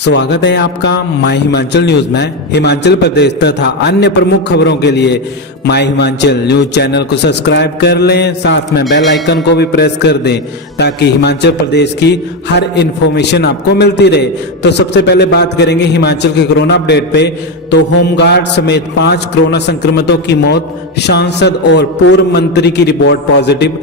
स्वागत है आपका माय हिमाचल न्यूज में। हिमाचल प्रदेश तथा अन्य प्रमुख खबरों के लिए माय हिमाचल न्यूज चैनल को सब्सक्राइब कर लें, साथ में बेल आइकन को भी प्रेस कर दें ताकि हिमाचल प्रदेश की हर इन्फॉर्मेशन आपको मिलती रहे। तो सबसे पहले बात करेंगे हिमाचल के कोरोना अपडेट पे। तो होमगार्ड समेत 5 कोरोना संक्रमितों की मौत, सांसद और पूर्व मंत्री की रिपोर्ट पॉजिटिव,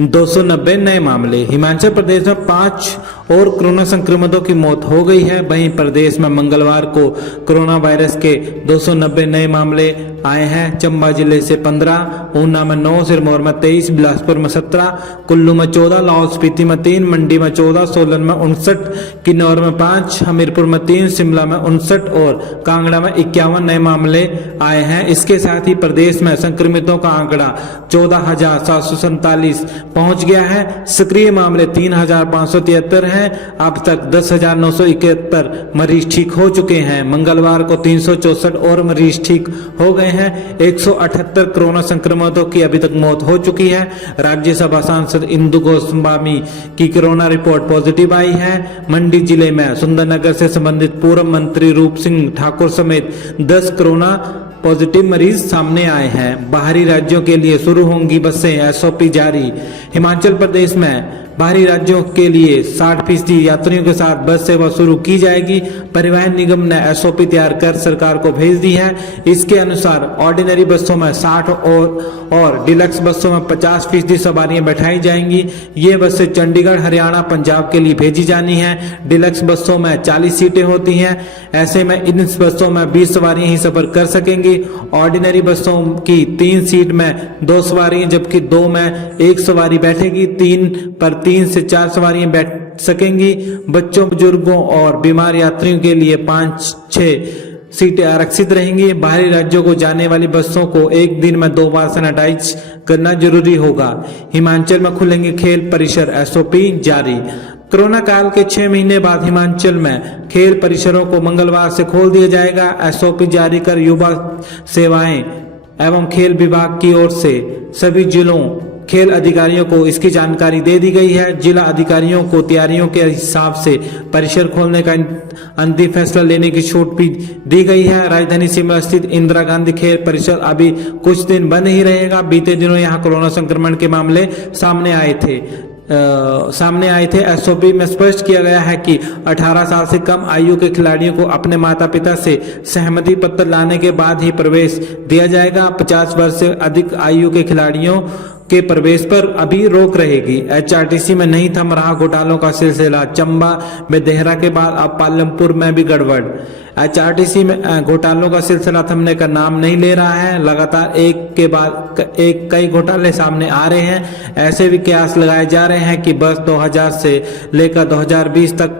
290 नए मामले। हिमाचल प्रदेश में 5 और कोरोना संक्रमितों की मौत हो गई है। वहीं प्रदेश में मंगलवार को कोरोना वायरस के 290 नए मामले आए हैं। चंबा जिले से 15, ऊना में 9, सिरमौर में 23, बिलासपुर में 17, कुल्लू में 14, लाहौल स्पीति में 3, मंडी में 14, सोलन में 59, किन्नौर में 5, हमीरपुर में 3, शिमला में 59 और कांगड़ा में 51 नए मामले आए हैं। इसके साथ ही प्रदेश में संक्रमितों का आंकड़ा 14,747 पहुंच गया है। सक्रिय मामले 3,573 हैं। अब तक 10,971 मरीज ठीक हो चुके हैं। मंगलवार को 364 और मरीज ठीक हो गए हैं। 178 कोरोना संक्रमितों की अभी तक मौत हो चुकी है। राज्यसभा सांसद इंदु गोस्वामी की कोरोना रिपोर्ट पॉजिटिव आई है। मंडी जिले में सुंदरनगर से संबंधित पूर्व मंत्री रूप सिंह ठाकुर समेत 10 कोरोना पॉजिटिव मरीज सामने आए हैं। बाहरी राज्यों के लिए शुरू होंगी बसें, एसओपी जारी। हिमाचल प्रदेश में बाहरी राज्यों के लिए 60% यात्रियों के साथ बस सेवा शुरू की जाएगी। परिवहन निगम ने एसओपी तैयार कर सरकार को भेज दी है। इसके अनुसार ऑर्डिनरी बसों में 60 और डिलक्स बसों में 50% सवारियां बैठाई जाएंगी। ये बसें चंडीगढ़, हरियाणा, पंजाब के लिए भेजी जानी है। डिलक्स बसों में 40 सीटें होती हैं। ऐसे में इन बसों में 20 सवारियां ही सफर कर सकेंगी। ऑर्डिनरी बसों की 3 सीट में 2 सवारियां जबकि 2 में 1 सवारी बैठेगी। 3 पर 3 से 4 सवारियां बैठ सकेंगी। बच्चों, बुजुर्गों और बीमार यात्रियों के लिए 5-6 सीटें आरक्षित रहेंगी। बाहरी राज्यों को जाने वाली बसों को एक दिन में 2 बार सैनिटाइज करना जरूरी होगा। हिमाचल में खुलेंगे खेल परिसर, एसओपी जारी। कोरोना काल के 6 महीने बाद हिमाचल में खेल परिसरों को मंगलवार से खोल दिया जाएगा। एसओपी जारी कर युवा सेवाएं एवं खेल विभाग की ओर से सभी जिलों खेल अधिकारियों को इसकी जानकारी दे दी गई है। जिला अधिकारियों को तैयारियों के हिसाब से परिसर खोलने का अंतिम फैसला लेने की छूट भी दी गई है। राजधानी शिमला स्थित इंदिरा गांधी खेल परिसर अभी कुछ दिन बंद ही रहेगा। बीते दिनों यहां कोरोना संक्रमण के मामले सामने आए थे। एसओपी में स्पष्ट किया गया है कि 18 साल से कम आयु के खिलाड़ियों को अपने माता पिता से सहमति पत्र लाने के बाद ही प्रवेश दिया जाएगा। 50 वर्ष से अधिक आयु के खिलाड़ियों के प्रवेश पर अभी रोक रहेगी। एचआरटीसी में नहीं थम रहा घोटालों का सिलसिला। चंबा में देहरा के बाद अब पालमपुर में भी गड़बड़। एचआरटीसी में घोटालों का सिलसिला थमने का नाम नहीं ले रहा है। लगातार एक के बाद एक कई घोटाले सामने आ रहे हैं। ऐसे भी कयास लगाए जा रहे हैं कि बस 2000 से लेकर 2020 तक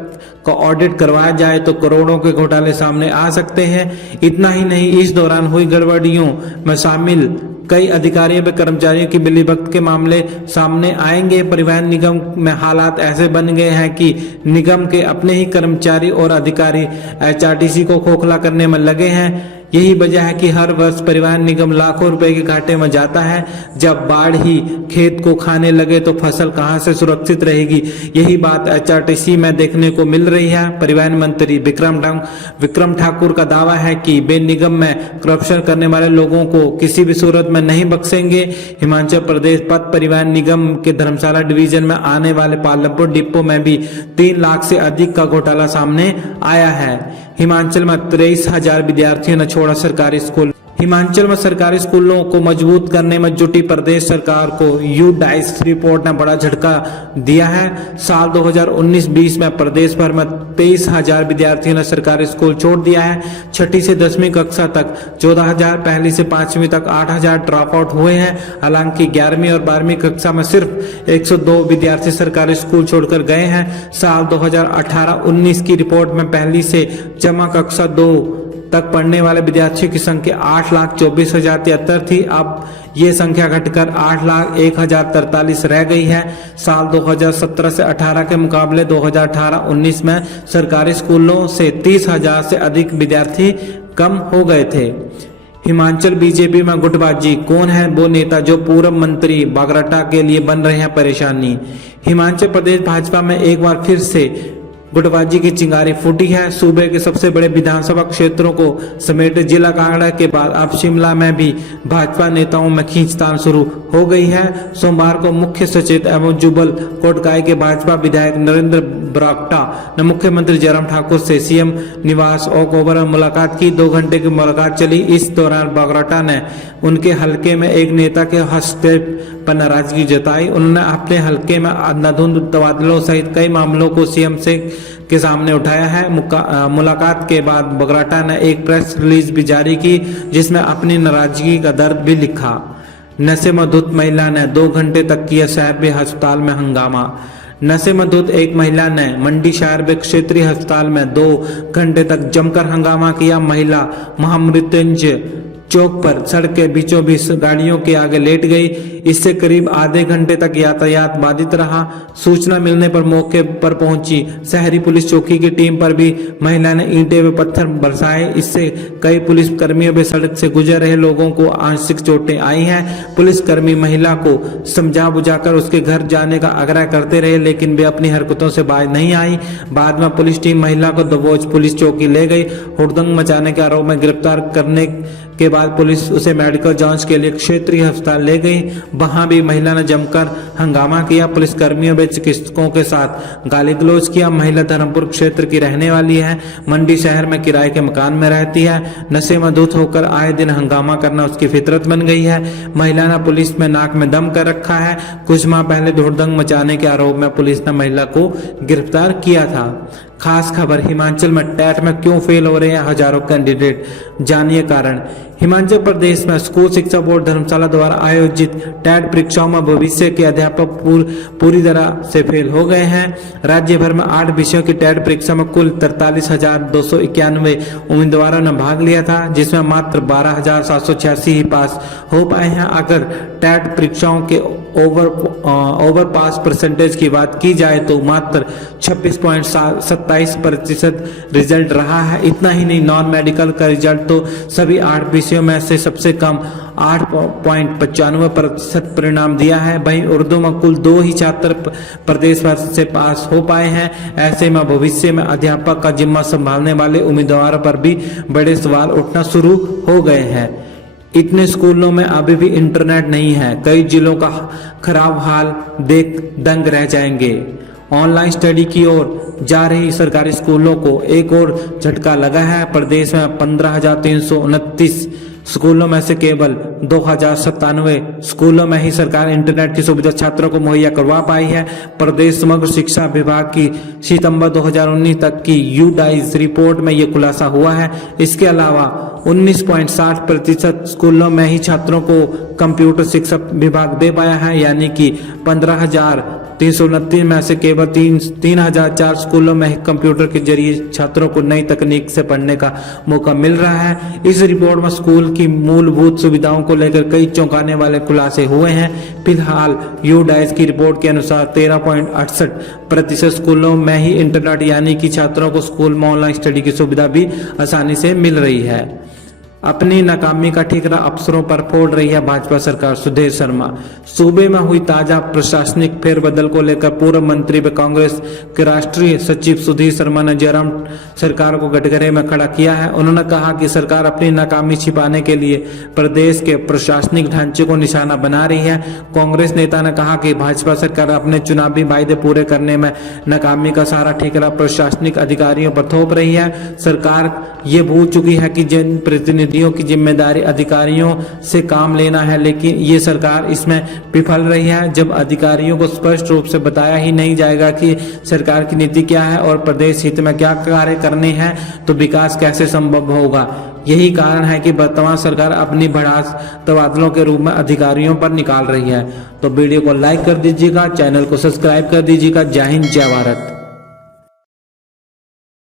का ऑडिट करवाया जाए तो करोड़ों के घोटाले सामने आ सकते हैं। इतना ही नहीं, इस दौरान हुई गड़बड़ियों में शामिल कई अधिकारियों व कर्मचारियों की मिलीभगत के मामले सामने आएंगे। परिवहन निगम में हालात ऐसे बन गए हैं कि निगम के अपने ही कर्मचारी और अधिकारी एचआरटीसी को खोखला करने में लगे हैं। यही वजह है कि हर वर्ष परिवहन निगम लाखों रुपए के घाटे में जाता है। जब बाढ़ ही खेत को खाने लगे तो फसल कहां से सुरक्षित रहेगी। यही बात एचआरटीसी में देखने को मिल रही है। परिवहन मंत्री विक्रम ठाकुर का दावा है कि वे निगम में करप्शन करने वाले लोगों को किसी भी सूरत में नहीं बख्शेंगे। हिमाचल प्रदेश पथ परिवहन निगम के धर्मशाला डिवीजन में आने वाले पालमपुर डिपो में भी 3 लाख से अधिक का घोटाला सामने आया है। हिमाचल में 23,000 विद्यार्थियों ने छोड़ा सरकारी स्कूल। हिमाचल में सरकारी स्कूलों को मजबूत करने में जुटी प्रदेश सरकार को यूडाइस रिपोर्ट ने बड़ा झटका दिया है। साल 2019-20 में प्रदेश भर में 23,000 विद्यार्थियों ने सरकारी स्कूल छोड़ दिया है। 6ठी से 10वीं कक्षा तक 14,000, पहली से 5वीं तक 8,000 ड्रॉप आउट हुए हैं। हालांकि 11वीं और 12वीं कक्षा में सिर्फ 102 विद्यार्थी सरकारी स्कूल छोड़कर गए हैं। साल 2018-19 की रिपोर्ट में पहली से जमा कक्षा 2 तक पढ़ने वाले विद्यार्थियों की संख्या 8,24,073 थी। अब ये संख्या घटकर 8,01,043 रह गई है। साल 2017 से 18 के मुकाबले 2018-19 में सरकारी स्कूलों से 30,000 से अधिक विद्यार्थी कम हो गए थे। हिमाचल बीजेपी में गुटबाजी, कौन है वो नेता जो पूर्व मंत्री बागराटा के लिए बन रहे हैं परेशानी। हिमाचल प्रदेश भाजपा में एक बार फिर से गुटबाजी की चिंगारी फूटी है। सूबे के सबसे बड़े विधानसभा क्षेत्रों को समेटे जिला कांगड़ा के बाद अब शिमला में भी भाजपा नेताओं में खींचतान शुरू हो गई है। सोमवार को मुख्य सचेतक एवं जुबल कोटगाय के भाजपा विधायक नरेंद्र बरागटा ने मुख्यमंत्री जयराम ठाकुर से सीएम निवास ओक ओवर में मुलाकात की। 2 घंटे की मुलाकात चली। इस दौरान बरागटा ने उनके हलके में एक नेता के हस्तक्षेप पर नाराजगी जताई। उन्होंने अपने हलके में अंधाधुंध तबादलों सहित कई मामलों को सीएम से के सामने उठाया है। मुलाकात के बाद बरागटा ने एक प्रेस रिलीज भी जारी की, जिसमें अपनी नाराजगी का दर्द भी लिखा। नशे में धुत महिला ने 2 घंटे तक किया शहर में अस्पताल में हंगामा। नशे में धुत एक महिला ने मंडी शहर में क्षेत्रीय अस्पताल में 2 घंटे तक जमकर हंगामा किया। महिला महामृत्युंजय चौक पर सड़क के बीचों बीच गाड़ियों के आगे लेट गई। इससे करीब आधे घंटे तक यातायात बाधित रहा। सूचना मिलने पर मौके पर पहुंची शहरी पुलिस चौकी की टीम पर भी महिला ने ईंटें व पत्थर बरसाए। इससे कई पुलिस कर्मियों व सड़क से गुजर रहे लोगों को आंशिक चोटें आई हैं। पुलिसकर्मी महिला को समझा बुझाकर उसके घर जाने का आग्रह करते रहे, लेकिन वे अपनी हरकतों से बाज नहीं आई। बाद में पुलिस टीम महिला को दबोच पुलिस चौकी ले गई। हुड़दंग मचाने के आरोप में गिरफ्तार करने के बाद पुलिस उसे मेडिकल जांच के लिए क्षेत्रीय अस्पताल ले गई। वहां भी महिला ने जमकर हंगामा किया। पुलिस कर्मियों व चिकित्सकों के साथ गाली गलौज किया। महिला धर्मपुर क्षेत्र की रहने वाली है। मंडी शहर में किराए के मकान में रहती है। नशे में धुत होकर आए दिन हंगामा करना उसकी फितरत बन गई है। महिला ने पुलिस में नाक में दम कर रखा है। कुछ माह पहले हुड़दंग मचाने के आरोप में पुलिस ने महिला को गिरफ्तार किया था। खास खबर, हिमाचल में टेट में क्यों फेल हो रहे हैं हजारों कैंडिडेट, जानिए कारण। हिमाचल प्रदेश में स्कूल शिक्षा बोर्ड धर्मशाला द्वारा आयोजित टेट परीक्षाओं में भविष्य के अध्यापक पूरी तरह से फेल हो गए हैं। राज्य भर में 8 विषयों की टेट परीक्षा में कुल 43,291 उम्मीदवारों ने भाग लिया था, जिसमें मात्र 12,786 ही पास हो पाए हैं। अगर टेट परीक्षाओं के ओवर पास परसेंटेज की बात की जाए तो मात्र 26.27% रिजल्ट रहा है। इतना ही नहीं, नॉन मेडिकल का रिजल्ट तो सभी 8 विषयों में से सबसे कम 8.95% परिणाम दिया है। वहीं उर्दू में कुल 2 ही छात्र प्रदेश भर से पास हो पाए हैं। ऐसे में भविष्य में अध्यापक का जिम्मा संभालने वाले उम्मीदवारों पर भी बड़े सवाल उठना शुरू हो गए हैं। इतने स्कूलों में अभी भी इंटरनेट नहीं है। कई जिलों का खराब हाल देख दंग रह जाएंगे। ऑनलाइन स्टडी की ओर जा रही सरकारी स्कूलों को एक और झटका लगा है। प्रदेश में 15,329 स्कूलों में से केवल 2,097 स्कूलों में ही सरकार इंटरनेट की सुविधा छात्रों को मुहैया करवा पाई है। प्रदेश समग्र शिक्षा विभाग की सितंबर 2019 तक की यूडाइज रिपोर्ट में ये खुलासा हुआ है। इसके अलावा 19.60% स्कूलों में ही छात्रों को कंप्यूटर शिक्षा विभाग दे पाया है, यानी कि 15,329 में से केवल 3,004 स्कूलों में ही कंप्यूटर के जरिए छात्रों को नई तकनीक से पढ़ने का मौका मिल रहा है। इस रिपोर्ट में स्कूल की मूलभूत सुविधाओं को लेकर कई चौंकाने वाले खुलासे हुए हैं। फिलहाल यूडाइस की रिपोर्ट के अनुसार 13.68% स्कूलों में ही इंटरनेट, यानी कि छात्रों को स्कूल में ऑनलाइन स्टडी की सुविधा भी आसानी से मिल रही है। अपनी नाकामी का ठिकरा अफसरों पर फोड़ रही है भाजपा सरकार। सुधीर शर्मा। सूबे में हुई ताजा प्रशासनिक फेरबदल को लेकर पूर्व मंत्री व कांग्रेस के राष्ट्रीय सचिव सुधीर शर्मा ने जयराम सरकार को कटघरे में खड़ा किया है। उन्होंने कहा कि सरकार अपनी नाकामी छिपाने के लिए प्रदेश के प्रशासनिक ढांचे को निशाना बना रही है। कांग्रेस नेता ने कहा कि भाजपा सरकार अपने चुनावी वायदे पूरे करने में नाकामी का सारा ठिकरा प्रशासनिक अधिकारियों पर थोप रही है। सरकार ये भूल चुकी है कि जन प्रतिनिधियों की जिम्मेदारी अधिकारियों से काम लेना है, लेकिन ये सरकार इसमें विफल रही है। जब अधिकारियों को स्पष्ट रूप से बताया ही नहीं जाएगा कि सरकार की नीति क्या है और प्रदेश हित में क्या कार्य करने हैं, तो विकास कैसे संभव होगा। यही कारण है कि वर्तमान सरकार अपनी भड़ास तबादलों के रूप में अधिकारियों पर निकाल रही है। तो वीडियो को लाइक कर दीजिएगा, चैनल को सब्सक्राइब कर दीजिएगा। जय हिंद, जय भारत।